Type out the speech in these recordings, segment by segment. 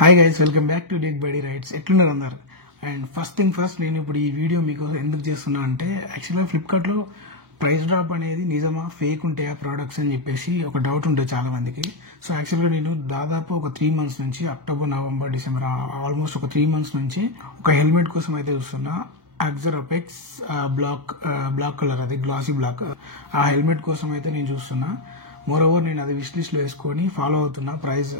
Hi guys, welcome back to deck buddy rights. ఎట్లున్నారు అందరు? And first thing first, నేను ఇప్పుడు ఈ వీడియో మీకు ఎందుకు చేస్తున్నా అంటే, యాక్చువల్గా ఫ్లిప్కార్ట్లో ప్రైస్ డ్రాప్ అనేది నిజమా ఫేక్ ఉంటాయా ప్రోడక్ట్స్ అని చెప్పేసి ఒక డౌట్ ఉంటుంది చాలా మందికి. సో యాక్చువల్గా నేను దాదాపు ఒక 3 months నుంచి, అక్టోబర్, నవంబర్, డిసెంబర్, ఆల్మోస్ట్ ఒక 3 months నుంచి ఒక హెల్మెట్ కోసం అయితే చూస్తున్నా. యాక్సర్ అపెక్స్ బ్లాక్ కలర్, అది గ్లాసీ బ్లాక్. ఆ హెల్మెట్ కోసం అయితే నేను చూస్తున్నా. మోర్ ఓవర్ నేను అది విష్ లిస్ట్ లో వేసుకొని ఫాలో అవుతున్నా, ప్రైస్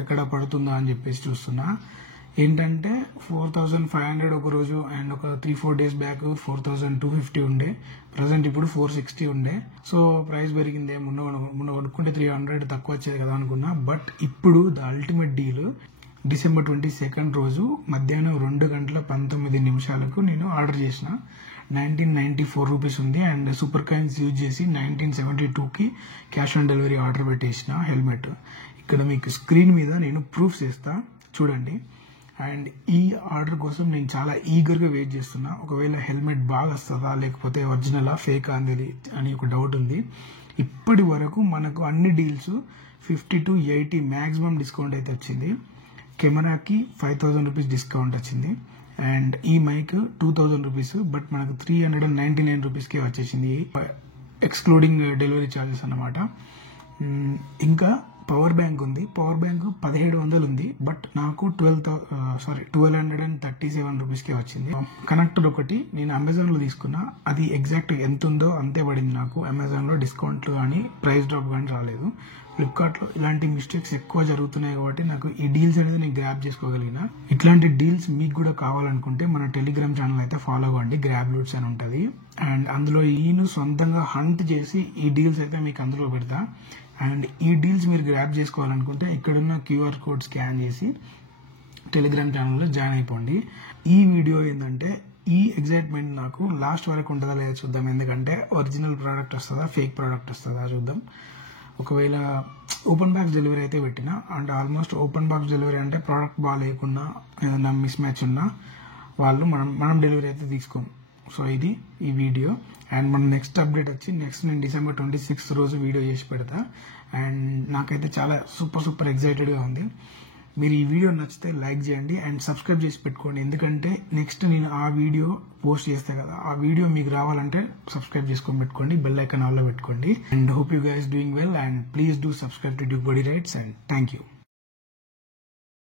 ఎక్కడ పడుతుందా అని చెప్పేసి చూస్తున్నా. ఏంటంటే 4500 ఒక రోజు, అండ్ ఒక 3-4 days బ్యాక్ 4250 ఉండే, ప్రజెంట్ ఇప్పుడు 460 ఉండే. సో ప్రైస్ పెరిగిందే. మొన్న కొనుక్కుంటే 300 తక్కువ వచ్చేది కదా అనుకున్నా. బట్ ఇప్పుడు ద అల్టిమేట్ డీల్ డిసెంబర్ 22 రోజు మధ్యాహ్నం 2:19 నేను ఆర్డర్ చేసిన. 1994 రూపీస్ ఉంది. అండ్ సూపర్ కాయిన్స్ యూజ్ చేసి 1972కి క్యాష్ ఆన్ డెలివరీ ఆర్డర్ పెట్టేసిన హెల్మెట్. ఇక్కడ మీకు స్క్రీన్ మీద నేను ప్రూఫ్ చేస్తా చూడండి. అండ్ ఈ ఆర్డర్ కోసం నేను చాలా ఈగర్గా వెయిట్ చేస్తున్నా. ఒకవేళ హెల్మెట్ బాగా వస్తుందా, లేకపోతే ఒరిజినలా ఫేకా అనేది అని ఒక డౌట్ ఉంది. ఇప్పటి వరకు మనకు అన్ని డీల్స్ 50 to 80 మ్యాక్సిమం డిస్కౌంట్ అయితే వచ్చింది. కెమెరాకి 5000 రూపీస్ డిస్కౌంట్ వచ్చింది. అండ్ ఈ మైక్ 2000 రూపీస్, బట్ మనకు 399 రూపీస్కే వచ్చేసింది, ఎక్స్క్లూడింగ్ డెలివరీ ఛార్జెస్ అన్నమాట. ఇంకా పవర్ బ్యాంక్ ఉంది. పవర్ బ్యాంక్ 1700 ఉంది, బట్ నాకు 1237 రూపీస్కే వచ్చింది. కనెక్టర్ ఒకటి నేను అమెజాన్లో తీసుకున్నా, అది ఎగ్జాక్ట్ ఎంత ఉందో అంతే పడింది నాకు. అమెజాన్లో డిస్కౌంట్లు కానీ ప్రైస్ డ్రాప్ కానీ రాలేదు. ఫ్లిప్కార్ట్లో ఇలాంటి మిస్టేక్స్ ఎక్కువ జరుగుతున్నాయి కాబట్టి నాకు ఈ డీల్స్ అనేది నేను గ్రాప్ చేసుకోగలిగిన. ఇట్లాంటి డీల్స్ మీకు కూడా కావాలనుకుంటే మన టెలిగ్రామ్ ఛానల్ అయితే ఫాలో అవ్వండి, గ్రాబ్ లూట్స్ అని ఉంటుంది. అండ్ అందులో ఈయన సొంతంగా హంట్ చేసి ఈ డీల్స్ అయితే మీకు అందులో పెడతా. అండ్ ఈ డీల్స్ మీరు గ్రాప్ చేసుకోవాలనుకుంటే ఇక్కడున్న QR కోడ్ స్కాన్ చేసి టెలిగ్రామ్ ఛానల్లో జాయిన్ అయిపోండి. ఈ వీడియో ఏంటంటే, ఈ ఎగ్జైట్మెంట్ నాకు లాస్ట్ వరకు ఉంటుందా లేదా చూద్దాం. ఎందుకంటే ఒరిజినల్ ప్రోడక్ట్ వస్తుందా, ఫేక్ ప్రోడక్ట్ వస్తుందా చూద్దాం. ఒకవేళ ఓపెన్ బాక్స్ డెలివరీ అయితే పెట్టిన, and almost open box delivery అంటే ప్రోడక్ట్ బాగా లేకున్నా, ఏదైనా మిస్ మ్యాచ్ ఉన్నా వాళ్ళు మనం డెలివరీ అయితే తీసుకోం. సో ఇది ఈ వీడియో. అండ్ మన నెక్స్ట్ అప్డేట్ వచ్చి నేను డిసెంబర్ 26 రోజు వీడియో చేసి పెడతా. అండ్ నాకైతే చాలా సూపర్ ఎగ్జైటెడ్గా ఉంది. మీరు ఈ వీడియో నచ్చితే లైక్ చేయండి అండ్ సబ్స్క్రైబ్ చేసి పెట్టుకోండి. ఎందుకంటే నెక్స్ట్ నేను ఆ వీడియో పోస్ట్ చేస్తే కదా, ఆ వీడియో మీకు రావాలంటే సబ్స్క్రైబ్ చేసుకొని పెట్టుకోండి, బెల్ ఐకాన్ ఆల్లో పెట్టుకోండి. And hope you guys doing well, and please do subscribe to deck buddy rights. And thank you.